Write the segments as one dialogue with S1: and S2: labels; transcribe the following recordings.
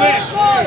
S1: వైఎస్ఆర్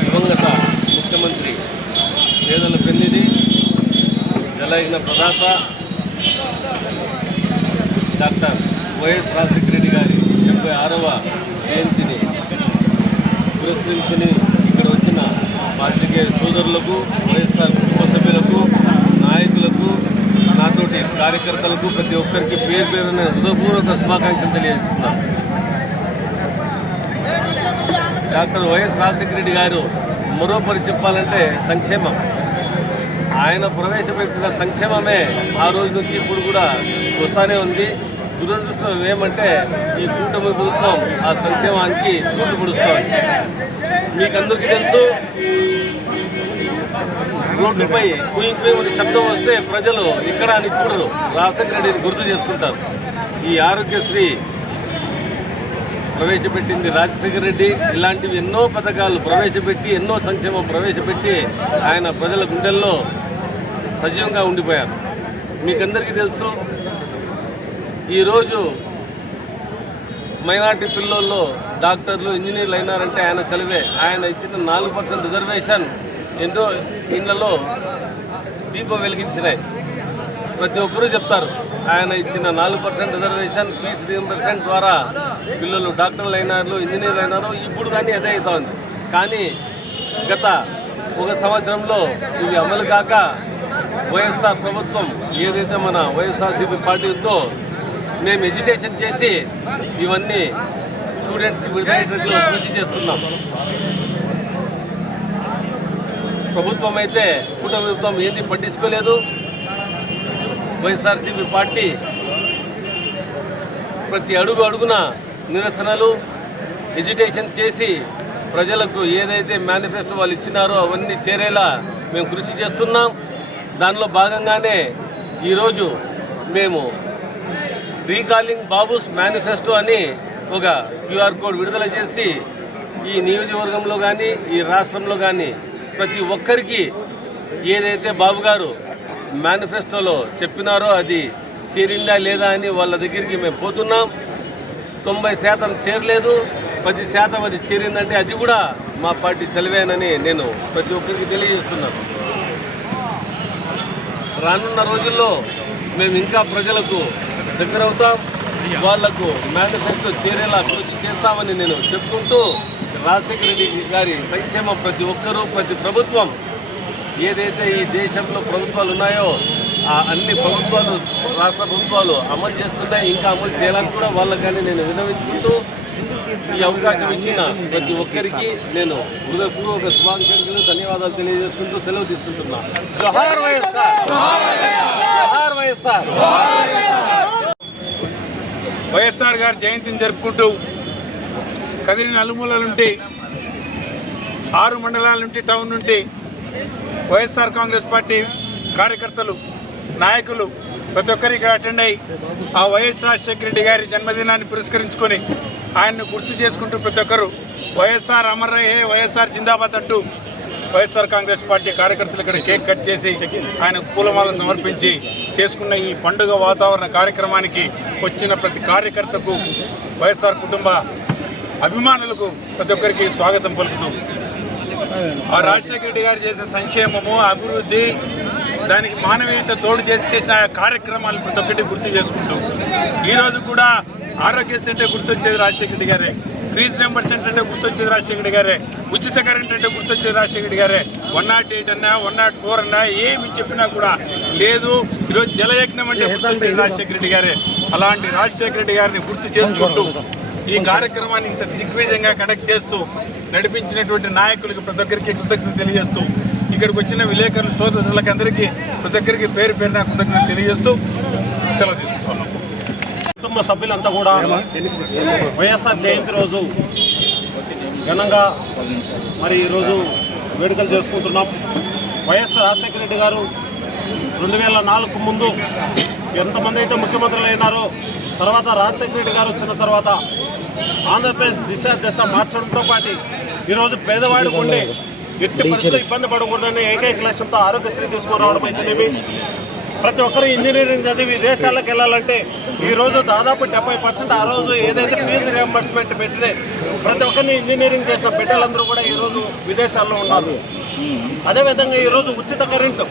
S2: దివంగత ముఖ్యమంత్రి పేదల పెన్నిది జలైన ప్రదాత డాక్టర్ వైఎస్ రాజశేఖర రెడ్డి గారి డెబ్బై ఆరవ జయంతిని పురస్కరించుకుని ఇక్కడ వచ్చిన పాత్రికేయ సోదరులకు వైఎస్ఆర్ కుటుంబ సభ్యులకు నాయకులకు నాతోటి కార్యకర్తలకు ప్రతి ఒక్కరికి పేరు పేరున హృదయపూర్వక శుభాకాంక్షలు తెలియజేస్తున్నాను డాక్టర్ వైఎస్ రాజశేఖర రెడ్డి గారు మరోపరి చెప్పాలంటే సంక్షేమం. ఆయన ప్రవేశపెట్టిన సంక్షేమమే ఆ రోజు నుంచి ఇప్పుడు కూడా వస్తానే ఉంది. దురదృష్టం ఏమంటే ఈ కూటమి ప్రభుత్వం ఆ సంక్షేమానికి తూట్లు పొడుస్తోంది. మీకందరికీ తెలుసు రోడ్డుపై కుయింకుపోయి ఒక శబ్దం వస్తే ప్రజలు ఇక్కడ అని చూడరు. రాజశేఖర రెడ్డిని గుర్తు చేసుకుంటారు. ఈ ఆరోగ్యశ్రీ ప్రవేశపెట్టింది రాజశేఖర రెడ్డి. ఇలాంటివి ఎన్నో పథకాలు ప్రవేశపెట్టి ఎన్నో సంక్షేమం ప్రవేశపెట్టి ఆయన ప్రజల గుండెల్లో సజీవంగా ఉండిపోయారు. మీకందరికీ తెలుసు ఈరోజు మైనార్టీ పిల్లల్లో డాక్టర్లు ఇంజనీర్లు అయినారంటే ఆయన చలివే. ఆయన ఇచ్చిన నాలుగు పర్సెంట్ రిజర్వేషన్ ఎంతో ఇళ్ళలో దీపం వెలిగించినాయి. ప్రతి ఒక్కరూ చెప్తారు ఆయన ఇచ్చిన నాలుగు పర్సెంట్ రిజర్వేషన్ ఫీజు రీఎంబర్సెంట్ ద్వారా పిల్లలు డాక్టర్లు అయినారు ఇంజనీర్లు అయినారు ఇప్పుడు కానీ అదే అవుతోంది కానీ గత ఒక సంవత్సరంలో ఇది అమలు కాక వైఎస్ఆర్ ప్రభుత్వం ఏదైతే మన వైఎస్ఆర్సీపీ పార్టీ ఉందో మేము ఎడ్యుకేషన్ చేసి ఇవన్నీ స్టూడెంట్స్కి విడుదలయ్యేటట్లు కృషి చేస్తున్నాం. ప్రభుత్వం అయితే కూటమి ప్రభుత్వం ఏది పట్టించుకోలేదు. వైఎస్ఆర్సీపీ పార్టీ ప్రతి అడుగు అడుగున నిరసనలు ఎడ్యుటేషన్ చేసి ప్రజలకు ఏదైతే మేనిఫెస్టో వాళ్ళు ఇచ్చినారో అవన్నీ చేరేలా మేము కృషి చేస్తున్నాం. దానిలో భాగంగానే ఈరోజు మేము రీకాలింగ్ బాబుస్ మేనిఫెస్టో అని ఒక క్యూఆర్ కోడ్ విడుదల చేసి ఈ నియోజకవర్గంలో కానీ ఈ రాష్ట్రంలో కానీ ప్రతి ఒక్కరికి ఏదైతే బాబు గారు మేనిఫెస్టోలో చెప్పినారో అది చేరిందా లేదా అని వాళ్ళ దగ్గరికి మేము పోతున్నాం. తొంభై శాతం చేరలేదు. పది శాతం అది చేరిందంటే అది కూడా మా పార్టీ చలివేనని నేను ప్రతి ఒక్కరికి తెలియజేస్తున్నాను. రానున్న రోజుల్లో మేము ఇంకా ప్రజలకు దగ్గరవుతాం. వాళ్ళకు మేనిఫెస్టో చేరేలా కృషి చేస్తామని నేను చెప్పుకుంటూ రాజశేఖర రెడ్డి గారి సంక్షేమం ప్రతి ఒక్కరూ ప్రతి ప్రభుత్వం ఏదైతే ఈ దేశంలో ప్రభుత్వాలు ఉన్నాయో ఆ అన్ని ప్రభుత్వాలు రాష్ట్ర ప్రభుత్వాలు అమలు చేస్తున్నాయి ఇంకా అమలు చేయాలని కూడా వాళ్ళకి కానీ నేను వినవించుకుంటూ ఈ అవకాశం ఇచ్చిన ప్రతి ఒక్కరికి నేను హృదయపూర్వక శుభాకాంక్షలు ధన్యవాదాలు తెలియజేసుకుంటూ సెలవు తీసుకుంటున్నాను జోహార్ వైఎస్ఆర్! జోహార్ వైఎస్ఆర్!
S3: వైఎస్ఆర్ గారి జయంతిని జరుపుకుంటూ కదిరి నలుమూలల నుండి ఆరు మండలాల నుండి టౌన్ నుండి వైఎస్ఆర్ కాంగ్రెస్ పార్టీ కార్యకర్తలు నాయకులు ప్రతి ఒక్కరికి అటెండ్ అయ్యి ఆ వైఎస్ రాజశేఖర రెడ్డి గారి జన్మదినాన్ని పురస్కరించుకొని ఆయన్ను గుర్తు చేసుకుంటూ ప్రతి ఒక్కరు వైఎస్ఆర్ అమర్ వైఎస్ఆర్ జిందాబాద్ అంటూ వైఎస్ఆర్ కాంగ్రెస్ పార్టీ కార్యకర్తలు ఇక్కడ కేక్ కట్ చేసి ఆయన పూలమాల సమర్పించి చేసుకున్న ఈ పండుగ వాతావరణ కార్యక్రమానికి వచ్చిన ప్రతి కార్యకర్తకు వైఎస్ఆర్ కుటుంబ అభిమానులకు ప్రతి ఒక్కరికి స్వాగతం పలుకుతూ ఆ రాజశేఖర రెడ్డి గారు చేసే సంక్షేమము అభివృద్ధి దానికి మానవీయత తోడు చేసి చేసిన కార్యక్రమాలు ప్రతి ఒక్కటి గుర్తు చేసుకుంటూ ఈరోజు కూడా ఆరోగ్య సెంటర్ గుర్తొచ్చేది రాజశేఖర రెడ్డి గారే. ఫీజు రియంబర్స్మెంట్ అంటే గుర్తొచ్చేది రాజశేఖర్ గారే. ఉచిత కరెంట్ అంటే గుర్తొచ్చేది రాజశేఖర్ గారే. వన్ నాట్ ఎయిట్ అన్నా వన్ నాట్ ఫోర్ అన్నా ఏమి చెప్పినా కూడా లేదు. ఈరోజు జలయజ్ఞం అంటే గుర్తొచ్చేది రాజశేఖర రెడ్డి గారే. అలాంటి రాజశేఖర రెడ్డి గారిని గుర్తు చేసుకుంటూ ఈ కార్యక్రమాన్ని ఇంత దిగ్విజయంగా కండక్ట్ చేస్తూ నడిపించినటువంటి నాయకులకు ప్రతి ఒక్కరికి కృతజ్ఞత తెలియజేస్తూ ఇక్కడికి వచ్చిన విలేకరుల సోదరులకు అందరికీ ప్రతి ఒక్కరికి పేరు పేరున కృతజ్ఞత తెలియజేస్తూ సెలవు తీసుకుంటున్నాం.
S4: కుటుంబ సభ్యులంతా కూడా వైఎస్ఆర్ జయంతి రోజు ఘనంగా మరి ఈరోజు వేడుకలు చేసుకుంటున్నాం. వైఎస్ రాజశేఖర రెడ్డి గారు రెండు వేల నాలుగు ముందు ఎంతమంది అయితే ముఖ్యమంత్రులు అయినారో తర్వాత రాజశేఖర రెడ్డి గారు వచ్చిన తర్వాత ఆంధ్రప్రదేశ్ దిశ దశ మార్చడంతో పాటు ఈరోజు పేదవాడికి ఉండి ఎట్టి పరిస్థితులు ఇబ్బంది పడకూడదని ఏకైక లక్ష్యంతో ఆరోగ్యశ్రీ తీసుకురావడం అయితేనేమి ప్రతి ఒక్కరు ఇంజనీరింగ్ చదివి విదేశాలకు వెళ్ళాలంటే ఈరోజు దాదాపు డెబ్బై పర్సెంట్ ఆ రోజు ఏదైతే ఫీజు రియంబర్స్మెంట్ పెట్టితే ప్రతి ఒక్కరిని ఇంజనీరింగ్ చేసిన బిడ్డలందరూ కూడా ఈ రోజు విదేశాల్లో ఉన్నారు. అదేవిధంగా ఈరోజు ఉచిత కరెంటు.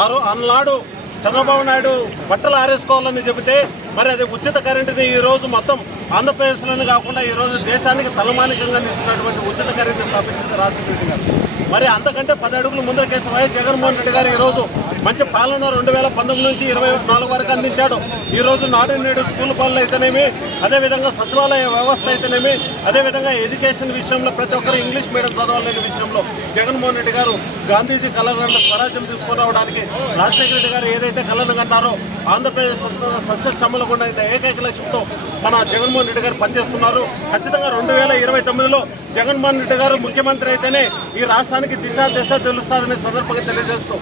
S4: ఆ రో అన్నాడు చంద్రబాబు నాయుడు బట్టలు ఆరేసుకోవాలని చెబితే మరి అది ఉచిత కరెంటుని ఈరోజు మొత్తం ఆంధ్రప్రదేశ్లోనే కాకుండా ఈరోజు దేశానికి తలమానికంగా నిలిచినటువంటి ఉచిత కరెంటు స్థాపించింది రాజశేఖర రెడ్డి గారు. మరి అంతకంటే పది అడుగులు ముందరకేసి వైఎస్ జగన్మోహన్ రెడ్డి గారు ఈ రోజు మంచి పాలన రెండు వేల పంతొమ్మిది నుంచి ఇరవై నాలుగు వరకు అందించాడు. ఈ రోజు నాడు నేడు స్కూల్ పనులు అయితేనేమి అదేవిధంగా సచివాలయ వ్యవస్థ అయితేనేమి అదేవిధంగా ఎడ్యుకేషన్ విషయంలో ప్రతి ఒక్కరు ఇంగ్లీష్ మీడియం చదవాలనే విషయంలో జగన్మోహన్ రెడ్డి గారు గాంధీజీ కళలను స్వరాజ్యం తీసుకురావడానికి రాజశేఖర రెడ్డి గారు ఏదైతే కళను కన్నారో ఆంధ్రప్రదేశ్ సస్యశ్రమలు కూడా ఏకైక లక్ష్యంతో మన జగన్మోహన్ రెడ్డి గారు పనిచేస్తున్నారు. ఖచ్చితంగా రెండు వేల ఇరవై తొమ్మిదిలో జగన్మోహన్ రెడ్డి గారు ముఖ్యమంత్రి అయితేనే ఈ రాష్ట్రానికి దిశ దిశ తెలుస్తుందనే సందర్భంగా తెలియజేస్తూ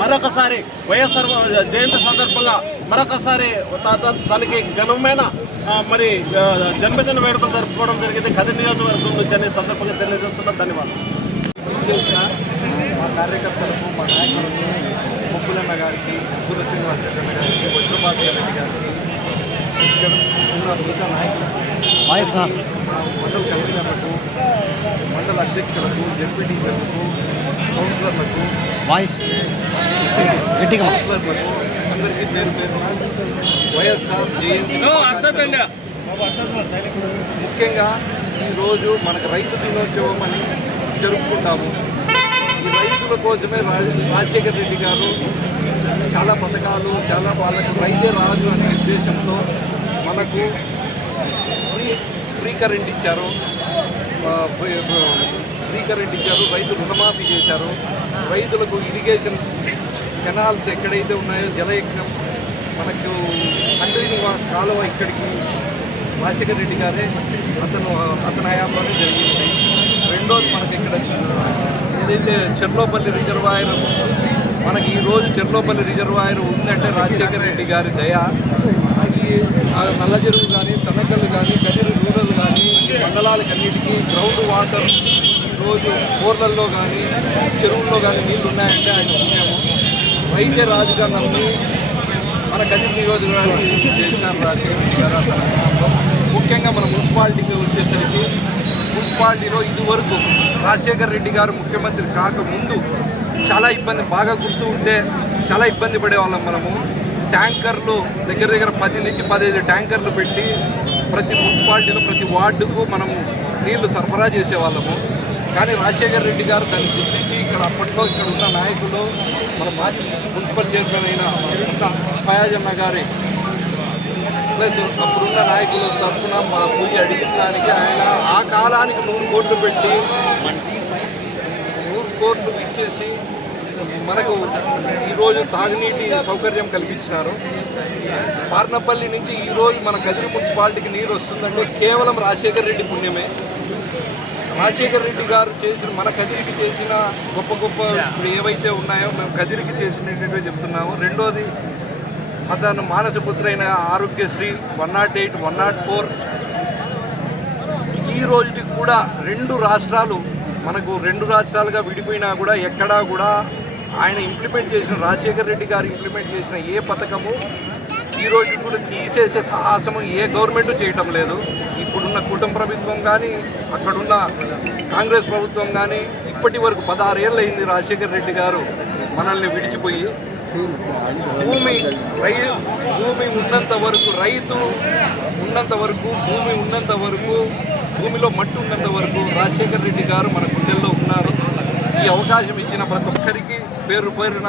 S4: మరొకసారి వైఎస్ఆర్ జయంతి సందర్భంగా మరొకసారి తనకి ఘనమైన మరి జన్మదిన వేడుకలు జరుపుకోవడం జరిగింది. కది నియోజకవర్గం నుంచి అనే సందర్భంగా తెలియజేస్తున్నా ధన్యవాదాలు.
S5: చేసిన మా కార్యకర్తలకు మా నాయకులకు ముగ్గులన్న గారికి గురు శ్రీనివాస్ రెడ్డి గారికి వజ్రపాతి రెడ్డి గారికి ఉన్న మిగతా నాయకులకు మండల కన్వీనర్లకు మండల అధ్యక్షులకు జెడ్పీటీసీలకు కౌన్సిలర్లకు కౌన్సిలర్లకు అందరికీ పేరు పేరున వైఎస్ఆర్ జయంతి ముఖ్యంగా ఈరోజు మనకు రైతు దినోత్సవం అని జరుపుకుంటాము. ఈ రైతుల కోసమే రాజశేఖర్ రెడ్డి గారు చాలా పథకాలు చాలా వాళ్ళకు రైతే రాజు అనే ఉద్దేశంతో మనకు ఫ్రీ ఫ్రీ కరెంట్ ఇచ్చారు. ఫ్రీ కరెంట్ ఇచ్చారు రైతు రుణమాఫీ చేశారు. రైతులకు ఇరిగేషన్ కెనాల్స్ ఎక్కడైతే ఉన్నాయో జలయజ్ఞం మనకు అండరింగ్ కాలువ ఇక్కడికి రాజశేఖర రెడ్డి గారే అతను అతని హయాంలోనే జరిగింది. రెండోది మనకి ఇక్కడ ఏదైతే చెర్లోపల్లి రిజర్వాయర్ మనకి ఈ రోజు చెర్లోపల్లి రిజర్వాయర్ ఉందంటే రాజశేఖర రెడ్డి గారి దయ. నల్ల చెరువు కానీ తనకలు కానీ కదిరి రూరల్ కానీ మండలాలకన్నిటికీ గ్రౌండ్ వాటర్ ఈరోజు బోర్లల్లో కానీ చెరువుల్లో కానీ నీళ్ళు ఉన్నాయంటే ఆయన పుణ్యము వైద్య రాజుగా మన కదిరి నియోజకవర్గానికి చేశారు రాజశేఖర్ ముఖ్యంగా మన మున్సిపాలిటీకి వచ్చేసరికి మున్సిపాలిటీలో ఇదివరకు రాజశేఖర్ రెడ్డి గారు ముఖ్యమంత్రి కాకముందు చాలా ఇబ్బంది బాగా గుర్తు ఉంటే చాలా ఇబ్బంది పడేవాళ్ళం మనము. ట్యాంకర్లు దగ్గర దగ్గర పది నుంచి పదిహేను ట్యాంకర్లు పెట్టి ప్రతి మున్సిపాలిటీలో ప్రతి వార్డుకు మనము నీళ్ళు సరఫరా చేసేవాళ్ళము. కానీ రాజశేఖర్ రెడ్డి గారు దాన్ని గుర్తించి ఇక్కడ అప్పట్లో ఇక్కడ ఉన్న నాయకులు మన మాజీ మున్సిపల్ చైర్మన్ అయిన ఉన్న గారి ప్లస్ అప్పుడున్న నాయకుల తరఫున మా పూజ అడిగిన దానికి ఆయన ఆ కాలానికి నూరు కోట్లు పెట్టి నూరు కోట్లు ఇచ్చేసి మనకు ఈరోజు తాగునీటి సౌకర్యం కల్పించినారు. పార్నపల్లి నుంచి ఈరోజు మన కదిరి మున్సిపాలిటీకి నీరు వస్తుందంటే కేవలం రాజశేఖర్ రెడ్డి పుణ్యమే. రాజశేఖర్ రెడ్డి గారు చేసిన మన కదిరికి చేసిన గొప్ప గొప్ప ఏవైతే ఉన్నాయో మేము కదిరికి చేసినట్టు చెప్తున్నాము. రెండోది అతను మానసపుత్రైన Aarogyasri one not eight one not four. ఈ రోజుకి కూడా రెండు రాష్ట్రాలు మనకు రెండు రాష్ట్రాలుగా విడిపోయినా కూడా ఎక్కడా కూడా ఆయన ఇంప్లిమెంట్ చేసిన రాజశేఖర్ రెడ్డి గారు ఇంప్లిమెంట్ చేసిన ఏ పథకము ఈ రోజు కూడా తీసేసే సాహసము ఏ గవర్నమెంట్ చేయటం లేదు. ఇప్పుడున్న కుటుంబ ప్రభుత్వం కానీ అక్కడున్న కాంగ్రెస్ ప్రభుత్వం కానీ ఇప్పటి వరకు పదహారేళ్ళు అయింది రాజశేఖర్ రెడ్డి గారు మనల్ని విడిచిపోయి. భూమి రై భూమి ఉన్నంత వరకు రైతు ఉన్నంత వరకు భూమి ఉన్నంత వరకు భూమిలో మట్టి ఉన్నంత వరకు రాజశేఖర్ రెడ్డి గారు మన గుండెల్లో ఉన్నారు. ఈ అవకాశం ఇచ్చిన ప్రతి ఒక్కరికి పేరు పేరున